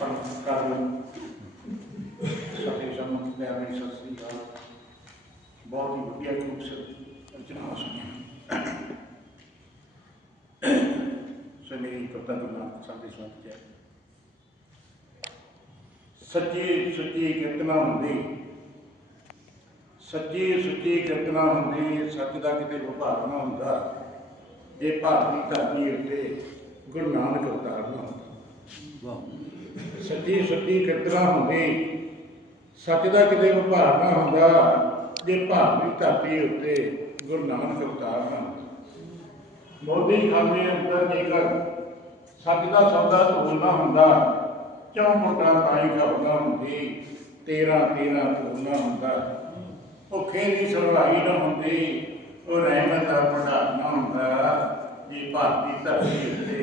ਪਰ ਕਰ ਸਤਿ ਸਮਤ ਦੇ ਆਵੇ ਸਤਿ ਸ੍ਰੀ ਅਕਾਲ ਬਹੁਤ ਹੀ ਵਧੀਆ ਖੂਬਸੂਰਤ ਰਚਨਾ ਸੁਣੀ ਸੋ ਮੇਰੀ ਕਵਿਤਾ ਦਾ ਨਾਮ ਸਾਡੇ ਸੰਤ ਹੈ ਸੱਚੀ ਸੁੱਚੀ ਕਿਰਤਨਾ ਹੁੰਦੀ ਸੱਚੀ ਸੁੱਚੀ ਕਿਰਤਨਾ ਹੁੰਦੀ ਸੱਚ ਦਾ ਕਿਤੇ ਵਿਭਾਗ ਨਾ ਹੁੰਦਾ ਜੇ ਭਾਰਤੀ ਧਰਤੀ ਉੱਤੇ ਗੁਰੂ ਨਾਨਕ ਅਵਤਾਰ ਨਾ ਹੁੰਦਾ ਸੱਚੀ ਸੱਚੀ ਕਿਰਤਨਾ ਹੁੰਦੀ। ਸੱਚ ਦਾ ਕਿਤੇ ਵਿਭਾਗ ਨਾ ਹੁੰਦਾ, ਜੇ ਭਾਰਤੀ ਧਰਤੀ ਉੱਤੇ ਗੁਰੂ ਨਾਨਕ ਅਵਤਾਰ ਨਾ ਮੋਦੀ ਖਾਨੇ ਅੰਦਰ ਜੇਕਰ ਸੱਚ ਦਾ ਸੌਦਾ ਧੂਲ ਨਾ ਹੁੰਦਾ ਚੌਂ ਮੁੰਡਾ ਪਾਈ ਖਬਰਨਾ ਹੁੰਦੀ? ਤੇਰਾ ਤੇਰਾ ਧੂਲ ਹੁੰਦਾ। ਭੁੱਖੇ ਦੀ ਸਰਵਾਈ ਨਾ ਹੁੰਦੀ, ਉਹ ਰਹਿਮਤ ਦਾ ਭੰਡਾਰ ਨਾ ਹੁੰਦਾ, ਜੇ ਭਾਰਤੀ ਧਰਤੀ ਉੱਤੇ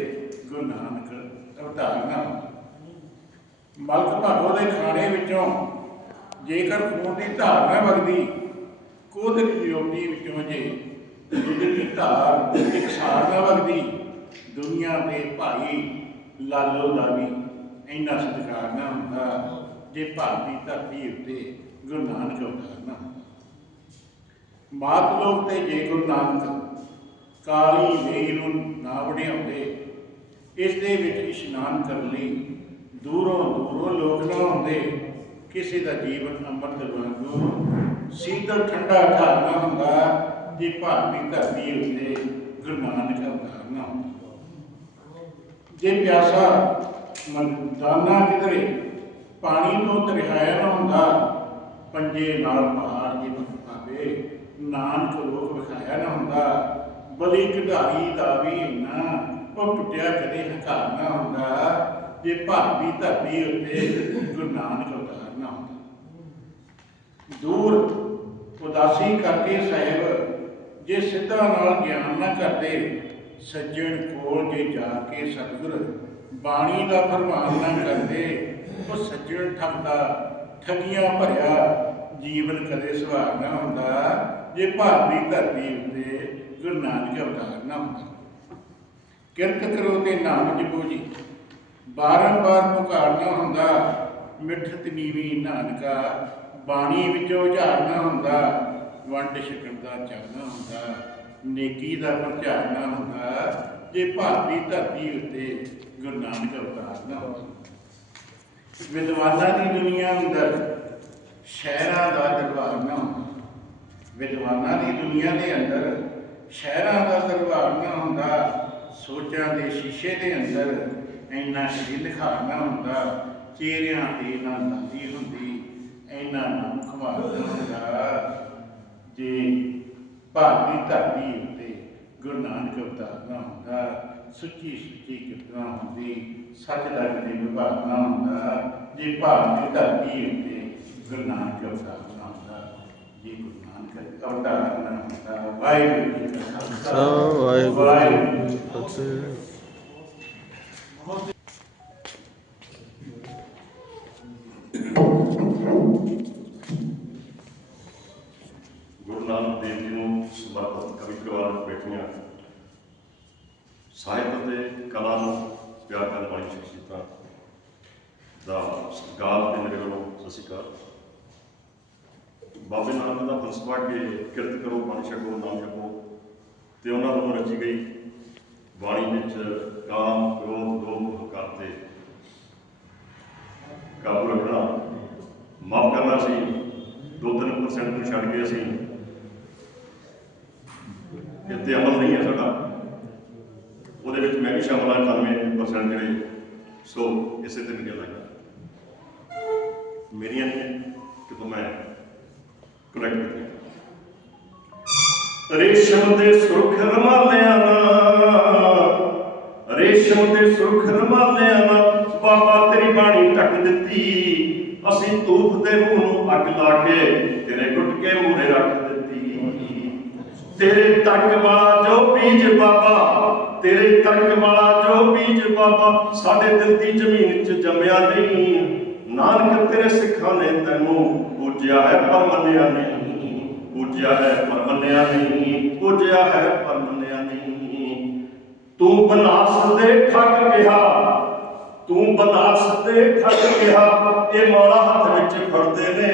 ਗੁਰੂ ਨਾਨਕ ਅਵਤਾਰ ਮਲਕ ਭਾਗੋ ਦੇ ਖਾਣੇ ਵਿੱਚੋਂ ਜੇਕਰ ਖੂਨ ਦੀ ਧਾਰ ਨਾ ਵਗਦੀ ਕੋਦਰੀ ਜੋਤੀ ਵਿੱਚੋਂ ਜੇ ਦੁੱਧ ਦੀ ਧਾਰ ਇੱਕ ਸਾਰ ਨਾ ਵਗਦੀ, ਦੁਨੀਆ ਦੇ ਭਾਈ ਲਾਲੋ ਦਾ ਵੀ ਇੰਨਾ ਸਤਿਕਾਰ ਨਾ ਹੁੰਦਾ ਜੇ ਭਾਰਤੀ ਧਰਤੀ ਉੱਤੇ ਗੁਰੂ ਨਾਨਕ ਅਵਤਾਰ ਨਾ। ਹੁੰਦਾ ਮਾਤ ਲੋਕ ਤੇ ਜੇ ਗੁਰੂ ਨਾਨਕ ਕਾਲੀ ਵੇਈ ਨੂੰ ਨਾ ਵੜਿਆਉਂਦੇ ਇਸ ਦੇ ਵਿੱਚ ਇਸ਼ਨਾਨ ਕਰਨ ਲਈ ਦੂਰੋਂ ਦੂਰੋਂ ਲੋਕ ਨਾ ਆਉਂਦੇ, ਕਿਸੇ ਦਾ ਜੀਵਨ ਅੰਮ੍ਰਿਤ ਵਾਂਗੂ ਸੀਤਲ ਠੰਡਾ ਘਰ ਨਾ ਹੁੰਦਾ ਜੇ ਭਾਰਤੀ ਧਰਤੀ ਉੱਤੇ ਗੁਰੂ ਨਾਨਕ ਨਾ ਜੇ ਪਿਆਸਾ ਮਰਦਾਨਾ ਕਿਧਰੇ, ਪਾਣੀ ਤੋਂ ਤਰਿਹਾਇਆ ਨਾ ਹੁੰਦਾ, ਪੰਜੇ ਨਾਲ ਪਹਾੜ ਜੇ ਪਾਵੇ ਨਾਨਕ ਲੋਕ ਵਿਖਾਇਆ ਨਾ ਹੁੰਦਾ, ਬਲੀ ਕਢਾਈ ਦਾ ਵੀ ਨਾ ਉਹ ਟੁੱਟਿਆ ਕਦੇ ਹੰਕਾਰ ਨਾ ਹੁੰਦਾ, ਜੇ ਭਾਰਤੀ ਧਰਤੀ ਉੱਤੇ ਗੁਰੂ ਨਾਨਕ ਅਵਤਾਰ ਨਾ ਹੁੰਦਾ। ਦੂਰ ਉਦਾਸੀ ਕਰਕੇ ਸਾਹਿਬ, ਜੇ ਸਿੱਧਾ ਨਾਲ ਗਿਆਨ ਨਾ ਕਰਦੇ, ਸੱਜਣ ਕੋਲ ਜੇ ਜਾ ਕੇ ਸਤਿਗੁਰ ਬਾਣੀ ਦਾ ਫਰਮਾਨ ਨਾ ਕਰਦੇ, ਉਹ ਸੱਜਣ ਠੱਗਦਾ ਠਗੀਆਂ ਭਰਿਆ ਜੀਵਨ ਕਦੇ ਸੁਹਾਗ ਨਾ ਹੁੰਦਾ, ਜੇ ਭਾਰਤੀ ਧਰਤੀ ਉੱਤੇ ਗੁਰੂ ਨਾਨਕ ਅਵਤਾਰ ਨਾ ਹੁੰਦਾ। ਕਿਰਤ ਕਰੋ ਤੇ ਨਾਮ ਜਪੋ ਜੀ। ਬਾਰੰਬਾਰ ਪੁਕਾਰਨਾ ਹੁੰਦਾ ਮਿੱਠਤ ਨੀਵੀਂ ਨਾਨਕਾ। ਬਾਣੀ ਵਿੱਚੋਂ ਝਾੜਨਾ ਹੁੰਦਾ, ਵੰਡ ਛਕਣ ਦਾ ਚਾਹਨਾ ਹੁੰਦਾ। ਨੇਕੀ ਦਾ ਪ੍ਰਚਾਰਨਾ ਹੁੰਦਾ, ਜੇ ਭਾਰਤੀ ਧਰਤੀ ਉੱਤੇ ਗੁਰੂ ਨਾਨਕ ਅਵਤਾਰਨਾ ਹੁੰਦਾ ਵਿਦਵਾਨਾਂ ਦੀ ਦੁਨੀਆ ਅੰਦਰ ਸ਼ਹਿਰਾਂ ਦਾ ਦਰਬਾਰ ਨਾ ਹੁੰਦਾ। ਵਿਦਵਾਨਾਂ ਦੀ ਦੁਨੀਆ ਦੇ ਅੰਦਰ ਸ਼ਹਿਰਾਂ ਦਾ ਦਰਬਾਰ ਨਾ ਹੁੰਦਾ। ਸੋਚਾਂ ਦੇ ਸ਼ੀਸ਼ੇ ਦੇ ਅੰਦਰ ਇੰਨਾ ਸ਼ਰੀਰ ਖਾਣਾ ਹੁੰਦਾ, ਚਿਹਰਿਆਂ ਤੇ ਨਾ ਦਾਦੀ ਹੁੰਦੀ, ਇੰਨਾ ਨਾਮ ਖਵਾਉਂਦਾ ਹੁੰਦਾ। ਜੇ ਭਾਰਤੀ ਧਰਤੀ ਉੱਤੇ ਗੁਰੂ ਨਾਨਕ ਅਵਤਾਰ ਨਾ ਹੁੰਦਾ, ਸੁੱਚੀ ਸੁੱਚੀ ਕਿਰਤਨਾ ਹੁੰਦੀ, ਸੱਚ ਦਾ ਕਦੇ ਵਿਭਾਗ ਨਾ ਹੁੰਦਾ, ਜੇ ਭਾਰਤੀ ਧਰਤੀ ਉੱਤੇ ਗੁਰੂ ਨਾਨਕ ਅਵਤਾਰ ਹੁੰਦਾ ਜੇ ਗੁਰੂ ਨਾਨਕ ਅਵਤਾਰ ਨਾ ਵਾਹਿਗੁਰੂ ਜੀ ਕਾ ਖਾਲਸਾ ਵਾਹਿਗੁਰੂ ਜੀ ਕੀ ਫਤਿਹ ਦੇਵ ਜੀ ਨੂੰ ਸਮਰਪਿਤ ਕਵੀ ਪਰਿਵਾਰ ਬੈਠੀਆਂ ਸਾਹਿਤ ਅਤੇ ਕਲਾ ਨੂੰ ਪਿਆਰ ਕਰਨ ਵਾਲੀ ਸ਼ਖਸੀਅਤਾਂ ਦਾ ਸਤਿਕਾਰ ਤੇ ਮੇਰੇ ਵੱਲੋਂ ਸਤਿ ਸ਼੍ਰੀ ਅਕਾਲ ਬਾਬੇ ਨਾਨਕ ਦਾ ਫਲਸਫਾ ਕਿ ਕਿਰਤ ਕਰੋ ਮਨ ਛਕੋ, ਨਾਮ ਜਪੋ। ਤੇ ਉਹਨਾਂ ਵੱਲੋਂ ਰਚੀ ਗਈ ਬਾਣੀ ਵਿੱਚ ਕਾਮ, ਕ੍ਰੋਧ ਲੋਭ ਹੰਕਾਰ ਕਾਬੂ ਰੱਖਣਾ। ਮਾਫ ਕਰਨਾ ਸੀ। 2-3% ਨੂੰ ਛੱਡ ਕੇ ਅਸੀਂ ਇੱਥੇ ਅਮਲ ਨਹੀਂ ਹੈ ਸਾਡਾ। ਉਹਦੇ ਵਿੱਚ ਮੈਂ ਵੀ ਸ਼ਾਮਲ ਹਾਂ 98% ਜਿਹੜੇ। ਸੋ, ਇਸੇ ਤੇ ਨਿਕਲ ਆਇਆ ਮੇਰੀਆਂ ਨੇ ਕਿਤੋਂ ਮੈਂ ਕਨੈਕਟ ਰੇਸ਼ਮ ਦੇ ਸੁਰਖ ਰਮਾਲਿਆਂ ਨਾਲ, ਰੇਸ਼ਮ ਦੇ ਸੁਰਖ ਰਮਾਲਿਆਂ ਨਾਲ ਬਾਬਾ ਤੇਰੀ ਬਾਣੀ ਢੱਕ ਦਿੱਤੀ। ਅਸੀਂ ਧੂਪ ਦੇ ਮੂੰਹ ਨੂੰ ਅੱਗ ਲਾ ਕੇ ਤੇਰੇ ਗੁੱਟ ਕੇ ਮੂਰੇ ਰੱਖ ਦਿੱਤੀ। ਤੇਰੇ ਤੱਕ ਵਾਲਾ ਜੋ ਬੀਜ ਬਾਬਾ, ਤੇਰੇ ਤੱਕ ਵਾਲਾ ਜੋ ਬੀਜ ਬਾਬਾ, ਸਾਡੇ ਦਿਲ ਦੀ ਜ਼ਮੀਨ 'ਚ ਜੰਮਿਆ ਨਹੀਂ। ਨਾਨਕ ਤੇਰੇ ਸਿੱਖਾਂ ਨੇ ਤੈਨੂੰ ਪੂਜਿਆ ਹੈ ਪਰ ਮੰਨਿਆ ਨਹੀਂ। ਪੂਜਿਆ ਹੈ ਪਰ ਮੰਨਿਆ ਨਹੀਂ। ਪੂਜਿਆ ਹੈ ਪਰ ਮੰਨਿਆ ਨਹੀਂ। ਤੂੰ ਬਨਾਸ ਦੇ ਠੱਗ ਕਿਹਾ। ਤੂੰ ਬਨਾਰਸ ਤੇ ਠੱਗ ਗਿਆ ਇਹ ਮਾਲਾ ਹੱਥ ਵਿੱਚ ਫੜਦੇ ਨੇ।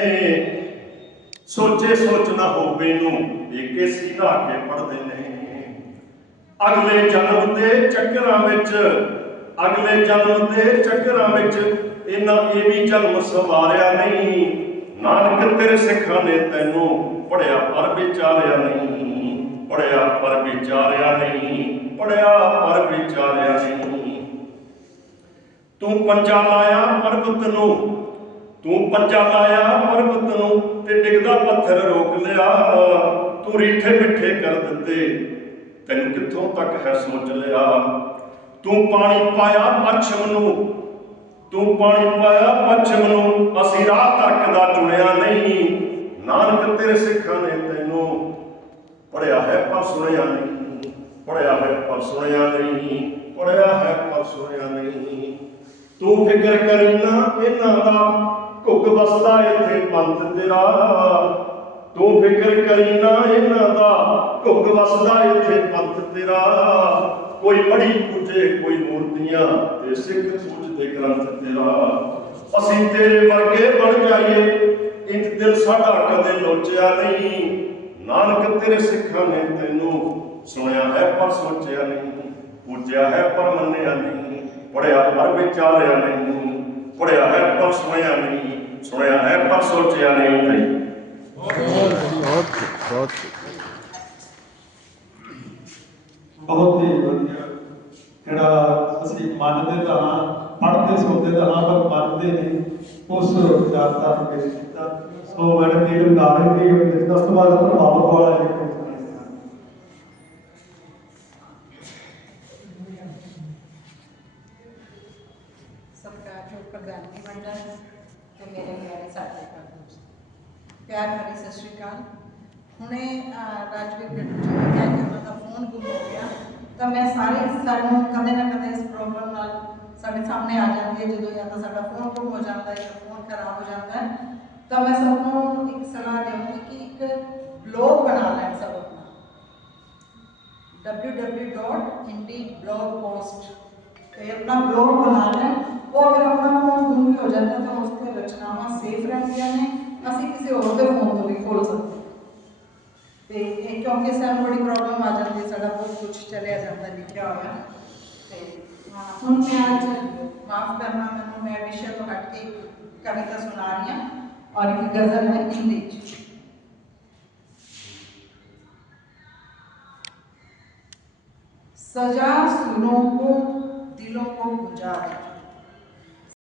ਸੋਚੇ ਸੋਚ ਨਾ ਹੋਵੇ ਨੂੰ ਏਕੇ ਸੀਨਾ ਕੇ ਪੜਦੇ ਨੇ। ਅਗਲੇ ਜਨਮ ਦੇ ਚੱਕਰਾਂ ਵਿੱਚ ਅਗਲੇ ਜਨਮ ਦੇ ਚੱਕਰਾਂ ਵਿੱਚ ਇਹਨਾਂ ਇਹ ਵੀ ਜਨਮ ਸਵਾਰਿਆ ਨਹੀਂ। ਨਾਨਕ ਤੇਰੇ ਸਿੱਖਾਂ ਨੇ ਤੈਨੂੰ ਪੜਿਆ ਪਰ ਵਿਚਾਰਿਆ ਨਹੀਂ। ਪੜਿਆ ਪਰ ਵਿਚਾਰਿਆ ਨਹੀਂ। ਪੜਿਆ ਪਰ ਵਿਚਾਰਿਆ ਨਹੀਂ। ਤੂੰ ਪੰਜਾ ਲਾਇਆ ਪਰਬਤ ਨੂੰ। ਤੂੰ ਪੰਜਾ ਲਾਇਆ ਪਰਬਤ ਨੂੰ ਤੇ ਡਿੱਗਦਾ ਪੱਥਰ ਰੋਕ ਲਿਆ। ਤੂੰ ਰੀਠੇ ਮਿੱਠੇ ਕਰ ਦਿੱਤੇ। ਤੈਨੂੰ ਕਿੱਥੋਂ ਤੱਕ ਹੈ ਸੋਚ ਲਿਆ? ਤੂੰ ਪਾਣੀ ਪਾਇਆ ਪੱਛਮ ਨੂੰ। ਤੂੰ ਪਾਣੀ ਪਾਇਆ ਪੱਛਮ ਨੂੰ। ਅਸੀਂ ਰਾਹ ਤੱਕ ਦਾ ਚੁਣਿਆ ਨਹੀਂ। ਨਾਨਕ ਤੇਰੇ ਸਿੱਖਾਂ ਨੇ ਤੈਨੂੰ ਪੜਿਆ ਹੈ ਪਰ ਸੁਣਿਆ ਨਹੀਂ। ਪੜਿਆ ਹੈ ਪਰ ਸੁਣਿਆ ਨਹੀਂ। ਪੜਿਆ ਹੈ ਪਰ ਸੁਣਿਆ ਨਹੀਂ। ਤੂੰ ਫਿਕਰ ਕਰੀ ਨਾ, ਇਹਨਾਂ ਦਾ ਘੁੱਗ ਵਸਦਾ ਇੱਥੇ ਪੰਥ ਤੇਰਾ। ਤੂੰ ਫਿਕਰ ਕਰੀ ਨਾ, ਇਹਨਾਂ ਦਾ ਘੁੱਗ ਵਸਦਾ ਇੱਥੇ ਪੰਥ ਤੇਰਾ। ਕੋਈ ਬੜੀ ਪੂਜੇ ਕੋਈ ਮੂਰਤੀਆਂ ਤੇ ਸਿੱਖ ਪੂਜਦੇ ਗ੍ਰੰਥ ਤੇਰਾ। ਅਸੀਂ ਤੇਰੇ ਵਰਗੇ ਬਣ ਜਾਈਏ, ਇੰਜ ਦਿਲ ਸਾਡਾ ਕਦੇ ਲੋਚਿਆ ਨਹੀਂ। ਨਾਨਕ ਤੇਰੇ ਸਿੱਖਾਂ ਨੇ ਤੈਨੂੰ ਸੁਣਿਆ ਹੈ ਪਰ ਸੋਚਿਆ ਨਹੀਂ, ਪੂਜਿਆ ਹੈ ਪਰ ਮੰਨਿਆ ਨਹੀਂ ਪੜਿਆ ਪਰ ਵਿਚਾਰਿਆ ਨਹੀਂ ਪੜਿਆ ਹੈ ਪਰ ਸੁਣਿਆ ਨਹੀਂ, ਸੁਣਿਆ ਹੈ ਪਰ ਸੋਚਿਆ ਨਹੀਂ। ਬਹੁਤ ਬਹੁਤ ਬਹੁਤ ਹੀ ਵਧੀਆ ਜਿਹੜਾ ਅਸੀਂ ਮੰਨਦੇ ਤਾਂ ਹਾਂ ਪੜ੍ਹਦੇ ਸੁਣਦੇ ਤਾਂ ਹਾਂ ਪਰ ਮੰਨਦੇ ਨਹੀਂ। ਉਸ ਵਿਚਾਰਤਾ ਨੂੰ ਪੇਸ਼ ਕੀਤਾ। ਸੋ ਮੈਡਮ ਜੀ ਨੂੰ ਕਾਰਨ ਦੀ ਇਸ ਤੋਂ ਬਾਅਦ ਪ੍ਰਭਾਵਕ ਵਾਲਾ ਜੀ ਕੋਈ ਸੁਣਾਏਗਾ ਸਤਿਕਾਰਯੋਗ ਪ੍ਰਧਾਨਗੀ ਮੰਡਲ ਤੇ ਮੇਰੇ ਪਿਆਰੇ ਸਾਥੀ ਕਾਰਜ ਪਿਆਰ ਭਰੀ ਸਤਿ ਸ਼੍ਰੀ ਅਕਾਲ। ਹੁਣੇ ਅਹ, ਰਾਜਵੀਰ ਗੱਟੂ ਜੀ ਨੇ ਕਿਹਾ ਕਿ ਉਹਨਾਂ ਦਾ ਫੋਨ ਗੁੰਮ ਹੋ ਗਿਆ। ਤਾਂ ਮੈਂ ਸਾਰੇ ਸਾਨੂੰ ਕਦੇ ਨਾ ਕਦੇ ਇਸ ਪ੍ਰੋਬਲਮ ਨਾਲ ਸਾਡੇ ਸਾਹਮਣੇ ਆ ਜਾਂਦੀ ਹੈ, ਜਦੋਂ ਜਾਂ ਤਾਂ ਸਾਡਾ ਫੋਨ ਗੁੰਮ ਹੋ ਜਾਂਦਾ ਹੈ ਜਾਂ ਫੋਨ ਖਰਾਬ ਹੋ ਜਾਂਦਾ ਹੈ। ਤਾਂ ਮੈਂ ਸਭ ਨੂੰ ਇੱਕ ਸਲਾਹ ਦੇਵਾਂਗੀ ਕਿ ਇੱਕ ਬਲੌਗ ਬਣਾ ਲੈਣ ਸਭ ਆਪਣਾ। www.indieblogpost ਤੇ ਆਪਣਾ ਬਲੌਗ ਬਣਾ ਲੈਣ। ਉਹ ਅਗਰ ਆਪਣਾ ਫੋਨ ਗੁੰਮ ਇਹ ਕਿਉਂਕਿ ਸਾਨੂੰ ਬੜੀ ਪ੍ਰੋਬਲਮ ਆ ਜਾਂਦੀ ਹੈ ਸਾਡਾ ਬਹੁਤ ਕੁਝ ਚਲਿਆ ਜਾਂਦਾ ਲਿਖਿਆ ਹੋਇਆ ਤੇ ਹਾਂ, ਹੁਣ ਮੈਂ ਅੱਜ ਮਾਫ ਕਰਨਾ ਮੈਨੂੰ ਮੈਂ ਵਿਸ਼ੇ ਤੋਂ ਹਟ ਕੇ ਇੱਕ ਕਵਿਤਾ ਸੁਣਾ ਰਹੀ ਹਾਂ ਔਰ ਇੱਕ ਗਜ਼ਲ ਹੈ ਹਿੰਦੀ ਚ सजा सुनों को दिलों को गुंजा है